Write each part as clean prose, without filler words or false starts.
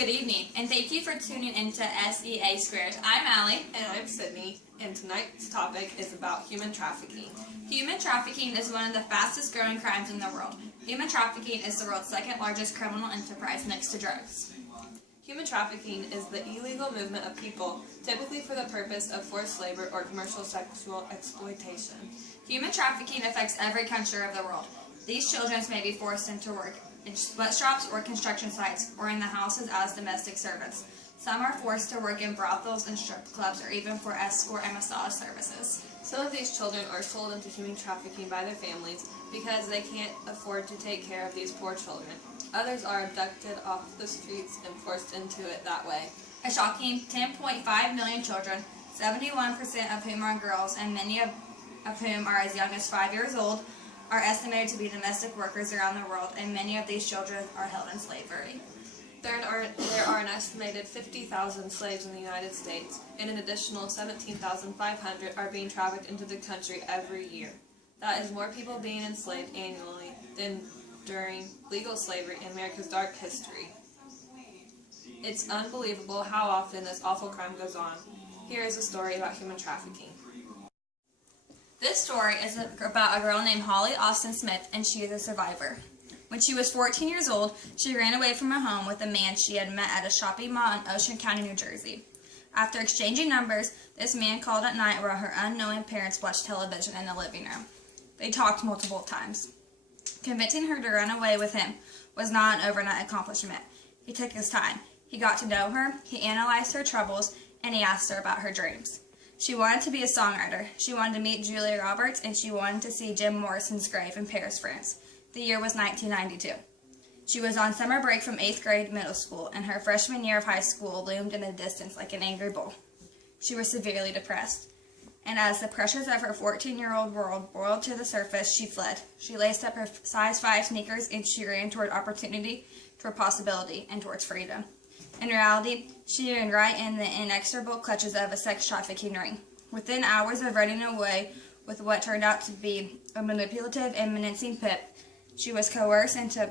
Good evening, and thank you for tuning into SEA Squared. I'm Allie. And I'm Sydney, and tonight's topic is about human trafficking. Human trafficking is one of the fastest growing crimes in the world. Human trafficking is the world's second largest criminal enterprise next to drugs. Human trafficking is the illegal movement of people, typically for the purpose of forced labor or commercial sexual exploitation. Human trafficking affects every country of the world. These children may be forced into work in sweatshops or construction sites, or in the houses as domestic servants. Some are forced to work in brothels and strip clubs, or even for escort and massage services. Some of these children are sold into human trafficking by their families because they can't afford to take care of these poor children. Others are abducted off the streets and forced into it that way. A shocking 10.5 million children, 71% of whom are girls, and many of whom are as young as 5 years old, are estimated to be domestic workers around the world, and many of these children are held in slavery. There are an estimated 50,000 slaves in the United States, and an additional 17,500 are being trafficked into the country every year. That is more people being enslaved annually than during legal slavery in America's dark history. It's unbelievable how often this awful crime goes on. Here is a story about human trafficking. This story is about a girl named Holly Austin Smith, and she is a survivor. When she was 14 years old, she ran away from her home with a man she had met at a shopping mall in Ocean County, New Jersey. After exchanging numbers, this man called at night while her unknowing parents watched television in the living room. They talked multiple times. Convincing her to run away with him was not an overnight accomplishment. He took his time. He got to know her, he analyzed her troubles, and he asked her about her dreams. She wanted to be a songwriter, she wanted to meet Julia Roberts, and she wanted to see Jim Morrison's grave in Paris, France. The year was 1992. She was on summer break from 8th grade middle school, and her freshman year of high school loomed in the distance like an angry bull. She was severely depressed, and as the pressures of her 14-year-old world boiled to the surface, she fled. She laced up her size 5 sneakers, and she ran toward opportunity, toward possibility, and towards freedom. In reality, she ran right in the inexorable clutches of a sex trafficking ring. Within hours of running away with what turned out to be a manipulative and menacing pimp, she was coerced into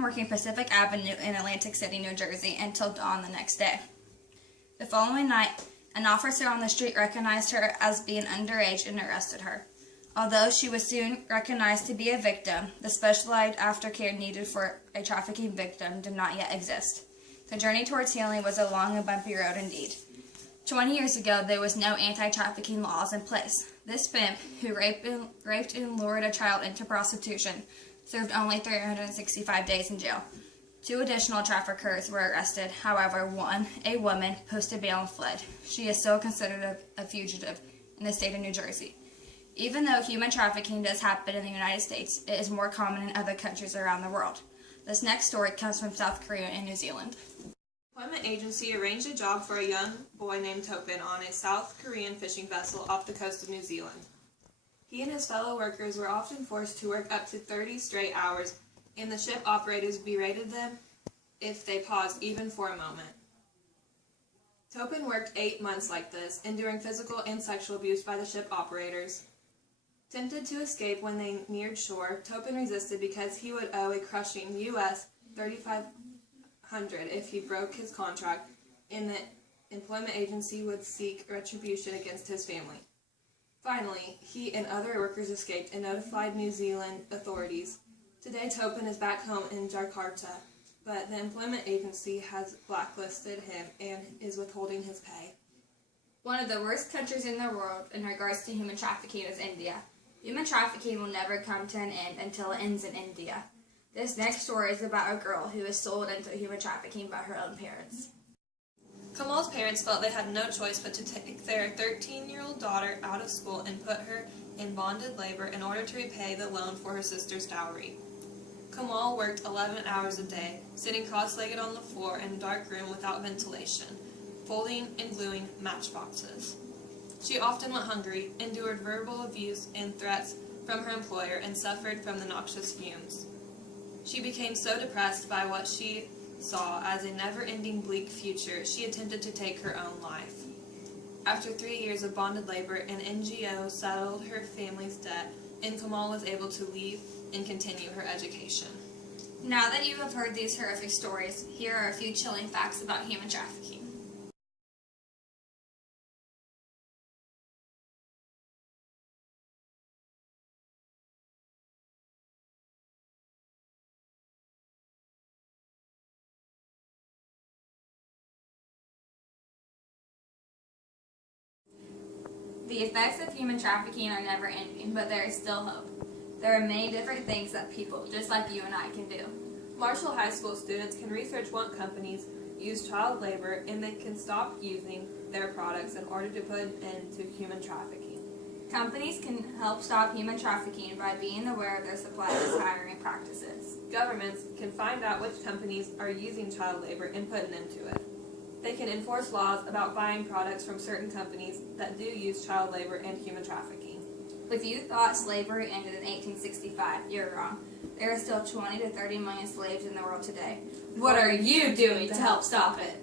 working Pacific Avenue in Atlantic City, New Jersey, until dawn the next day. The following night, an officer on the street recognized her as being underage and arrested her. Although she was soon recognized to be a victim, the specialized aftercare needed for a trafficking victim did not yet exist. The journey towards healing was a long and bumpy road indeed. 20 years ago, there was no anti-trafficking laws in place. This pimp, who raped and lured a child into prostitution, served only 365 days in jail. 2 additional traffickers were arrested. However, one, a woman, posted bail and fled. She is still considered a fugitive in the state of New Jersey. Even though human trafficking does happen in the United States, it is more common in other countries around the world. This next story comes from South Korea and New Zealand. An employment agency arranged a job for a young boy named Topin on a South Korean fishing vessel off the coast of New Zealand. He and his fellow workers were often forced to work up to 30 straight hours, and the ship operators berated them if they paused even for a moment. Topin worked 8 months like this, enduring physical and sexual abuse by the ship operators. Tempted to escape when they neared shore, Topin resisted because he would owe a crushing US $3,500 if he broke his contract, and the employment agency would seek retribution against his family. Finally, he and other workers escaped and notified New Zealand authorities. Today, Topin is back home in Jakarta, but the employment agency has blacklisted him and is withholding his pay. One of the worst countries in the world in regards to human trafficking is India. Human trafficking will never come to an end until it ends in India. This next story is about a girl who was sold into human trafficking by her own parents. Kamal's parents felt they had no choice but to take their 13-year-old daughter out of school and put her in bonded labor in order to repay the loan for her sister's dowry. Kamal worked 11 hours a day, sitting cross-legged on the floor in a dark room without ventilation, folding and gluing matchboxes. She often went hungry, endured verbal abuse and threats from her employer, and suffered from the noxious fumes. She became so depressed by what she saw as a never-ending bleak future, she attempted to take her own life. After 3 years of bonded labor, an NGO settled her family's debt, and Kamal was able to leave and continue her education. Now that you have heard these horrific stories, here are a few chilling facts about human trafficking. The effects of human trafficking are never ending, but there is still hope. There are many different things that people, just like you and I, can do. Marshall High School students can research what companies use child labor, and they can stop using their products in order to put an end to human trafficking. Companies can help stop human trafficking by being aware of their suppliers' hiring practices. Governments can find out which companies are using child labor and put an end to it. They can enforce laws about buying products from certain companies that do use child labor and human trafficking. If you thought slavery ended in 1865, you're wrong. There are still 20 to 30 million slaves in the world today. What are you doing to help stop it?